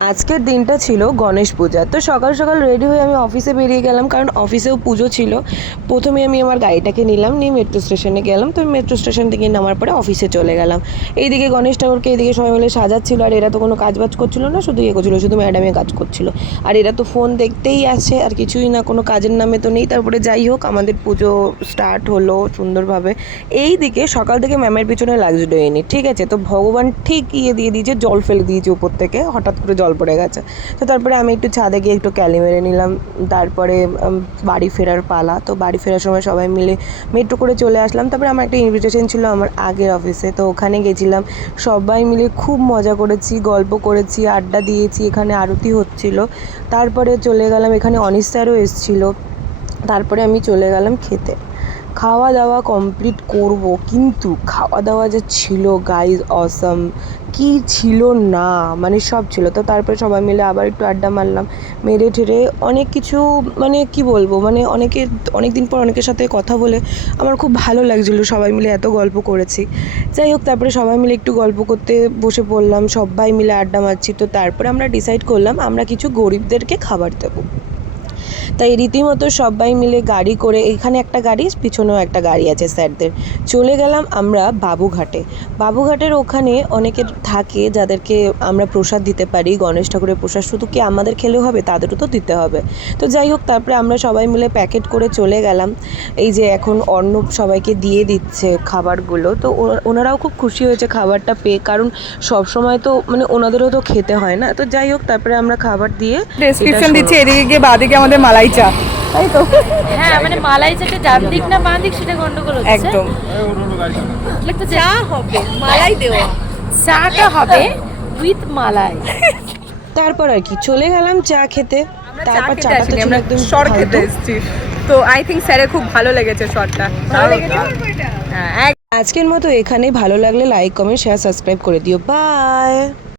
আজকের দিনটা ছিল গণেশ পূজা। তো সকাল সকাল রেডি হয়ে আমি অফিসে বেরিয়ে গেলাম, কারণ অফিসেও পুজো ছিল। প্রথমে আমি আমার গাড়িটাকে নিলাম, নিয়ে মেট্রো স্টেশনে গেলাম। তো মেট্রো স্টেশন থেকে নামার পরে অফিসে চলে গেলাম। এইদিকে গণেশ ঠাকুরকে এদিকে সবাই মিলে সাজাচ্ছিল, আর এরা তো কোনো কাজ বাজ করছিল না, শুধু ইয়ে করছিল, শুধু ম্যাডামে কাজ করছিল। আর এরা তো ফোন দেখতেই আছে, আর কিছুই না, কোনো কাজের নামে তো নেই। তারপরে যাই হোক, আমাদের পুজো স্টার্ট হলো সুন্দরভাবে। এইদিকে সকাল থেকে ম্যামের পিছনে লাগছিলো, ঠিক আছে। তো ভগবান ঠিক ইয়ে দিয়ে দিয়েছে, জল ফেলে দিয়েছে উপর থেকে, হঠাৎ করে জল পড়ে গেছে। তো তারপরে আমি একটু ছাদে গিয়ে একটু ক্যালি মেরে নিলাম। তারপরে বাড়ি ফেরার পালা। তো বাড়ি ফেরার সময় সবাই মিলে মেট্রো করে চলে আসলাম। তারপরে আমার একটা ইনভিটেশন ছিল আমার আগের অফিসে, তো ওখানে গেছিলাম। সবাই মিলে খুব মজা করেছি, গল্প করেছি, আড্ডা দিয়েছি, এখানে আরতি হচ্ছিল। তারপরে চলে গেলাম, এখানে অনিশ স্যারও এসেছিলো। তারপরে আমি চলে গেলাম খেতে। খাওয়া দাওয়া কমপ্লিট করব, কিন্তু খাওয়া দাওয়া যে ছিল গাইজ অসাম, কি ছিল না, মানে সব ছিল। তো তারপরে সবাই মিলে আবার একটু আড্ডা মারলাম, মেরে ঠেরে অনেক কিছু, মানে কি বলবো, মানে অনেক দিন পর অনেকের সাথে কথা বলে আমার খুব ভালো লাগছিলো, সবাই মিলে এত গল্প করেছি। যাই হোক, তারপরে সবাই মিলে একটু গল্প করতে বসে পড়লাম, সবাই মিলে আড্ডা মারছি। তো তারপরে আমরা ডিসাইড করলাম আমরা কিছু গরিবদেরকে খাবার দেবো। তাই রীতিমতো সবাই মিলে গাড়ি করে, এখানে একটা গাড়ি, পিছনেও একটা গাড়ি আছে স্যারদের, চলে গেলাম আমরা বাবুঘাটে। বাবুঘাটের ওখানে অনেকের থাকে যাদেরকে আমরা প্রসাদ দিতে পারি, গণেশ ঠাকুরের প্রসাদ। শুধু কি আমাদের খেলেও হবে, তাদেরও তো দিতে হবে। তো যাই হোক, তারপরে আমরা সবাই মিলে প্যাকেট করে চলে গেলাম। এই যে এখন অর্ণব সবাইকে দিয়ে দিচ্ছে খাবারগুলো। তো ওনারাও খুব খুশি হয়েছে খাবারটা পেয়ে, কারণ সবসময় তো মানে ওনাদেরও তো খেতে হয় না। তো যাই হোক, তারপরে আমরা খাবার দিয়ে ডেসক্রিপশন দিচ্ছে, এদিকে গিয়ে বাদিকে আমাদের মালাই চা, তাই তো? হ্যাঁ, মানে মালাই চাটা যার দিক না বাঁ দিক সেটা গন্ডগোল হচ্ছে। একদম। চা হবে, মালাই দেওয়া, চাটা হবে উইথ মালাই। তারপর আর কি চলে গেলাম চা খেতে। তারপর চাটা তো ছিল আমরা একদম শর্ট খেতে ফালতু। এসেছি, তো আই থিঙ্ক স্যারের খুব ভালো লেগেছে শর্টটা। ভালো লেগেছে। হ্যাঁ, আজকের মতো এখানেই। ভালো লাগলে লাইক, কমেন্ট, শেয়ার, সাবস্ক্রাইব করে দিও। বাই।